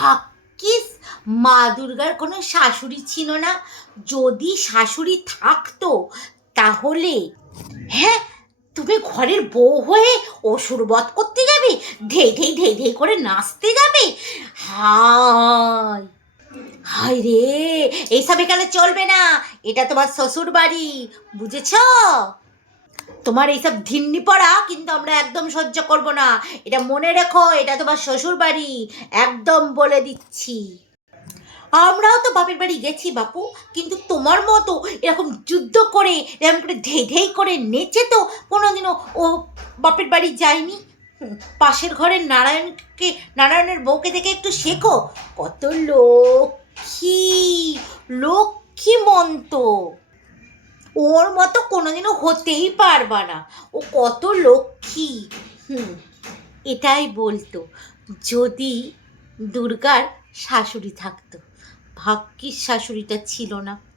ভাগ্যিস মা দুর্গার কোনো শাশুড়ি ছিল না। যদি শাশুড়ি থাকতো, তাহলে হ্যাঁ তুমি ঘরের বউ হয়ে অসুর বধ করতে যাবে ধেই ধেই ধেই ধেই করে নাচতে যাবে? হায় হায় রে এইসব এখানে চলবে না? এটা তোমার শ্বশুর বাড়ি বুঝেছ? তোমার এইসব ধিন্নি পড়া কিন্তু আমরা একদম সহ্য করব না। এটা মনে রেখো, এটা তোমার শ্বশুর বাড়ি একদম বলে দিচ্ছি। আমরাও তো বাপের বাড়ি গেছি বাপু, কিন্তু তোমার মতো এরকম যুদ্ধ করে, এরকম করে ধেই ধেই করে নেচে তো কোনোদিনও ও বাপের বাড়ি যায়নি। পাশের ঘরের নারায়ণকে, নারায়ণের বউকে দেখে একটু শেখো। কত লক্ষ্মী লক্ষ্মী মন্ত ওর মতো কোনোদিনও হতেই পারবা না। ও কত লক্ষ্মী। হুম, এটাই বলতো। যদি দুর্গার শাশুড়ি থাকতো। ভাগ্যিস শাশুড়িটা ছিল না।